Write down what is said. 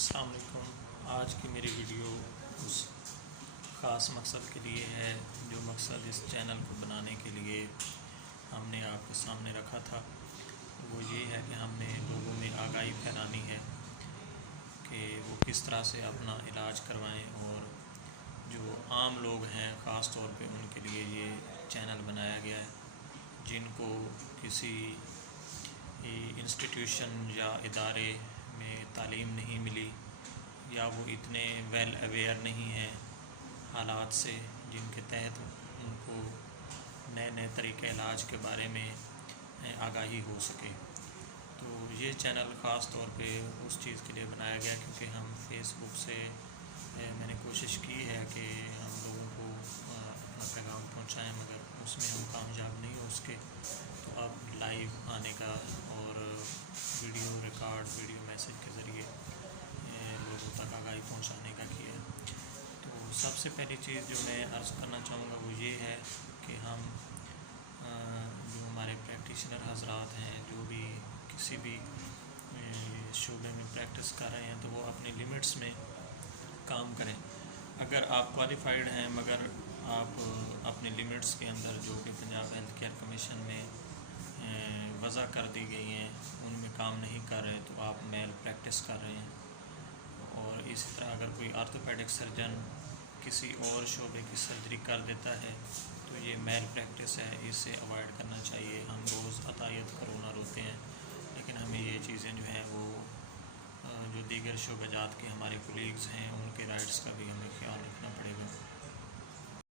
السلام علیکم۔ آج کی میری ویڈیو اس خاص مقصد کے لیے ہے جو مقصد اس چینل کو بنانے کے لیے ہم نے آپ کے سامنے رکھا تھا، وہ یہ ہے کہ ہم نے لوگوں میں آگاہی پھیلانی ہے کہ وہ کس طرح سے اپنا علاج کروائیں، اور جو عام لوگ ہیں خاص طور پہ ان کے لیے یہ چینل بنایا گیا ہے جن کو کسی انسٹیٹیوشن یا ادارے میں تعلیم نہیں ملی، یا وہ اتنے ویل اویئر نہیں ہیں حالات سے جن کے تحت ان کو نئے نئے طریقے علاج کے بارے میں آگاہی ہو سکے۔ تو یہ چینل خاص طور پہ اس چیز کے لیے بنایا گیا کیونکہ ہم فیس بک سے میں نے کوشش کی ہے کہ ہم لوگوں کو اپنا پیغام پہنچائیں، مگر اس میں ہم کامیاب نہیں ہو سکے۔ تو اب لائیو آنے کا اور ویڈیو ریکارڈ، ویڈیو میسیج کے ذریعے لوگوں تک آگاہی پہنچانے کا کیا ہے۔ تو سب سے پہلی چیز جو میں عرض کرنا چاہوں گا وہ یہ ہے کہ ہم جو ہمارے پریکٹیشنر حضرات ہیں، جو بھی کسی بھی شعبے میں پریکٹس کر رہے ہیں، تو وہ اپنی لمٹس میں کام کریں۔ اگر آپ کوالیفائڈ ہیں مگر آپ اپنی لمٹس کے اندر جو کہ پنجاب ہیلتھ کیئر کمیشن میں وضع کر دی گئی ہیں ان میں کام نہیں کر رہے، تو آپ میل پریکٹس کر رہے ہیں۔ اور اسی طرح اگر کوئی آرتھوپیڈک سرجن کسی اور شعبے کی سرجری کر دیتا ہے تو یہ میل پریکٹس ہے، اس سے اوائڈ کرنا چاہیے۔ ہم روز عطیت کرونا روتے ہیں، لیکن ہمیں یہ چیزیں جو ہیں وہ جو دیگر شعبہ جات کے ہمارے کولیگز ہیں ان کے رائٹس کا بھی ہمیں خیال رکھنا پڑے گا۔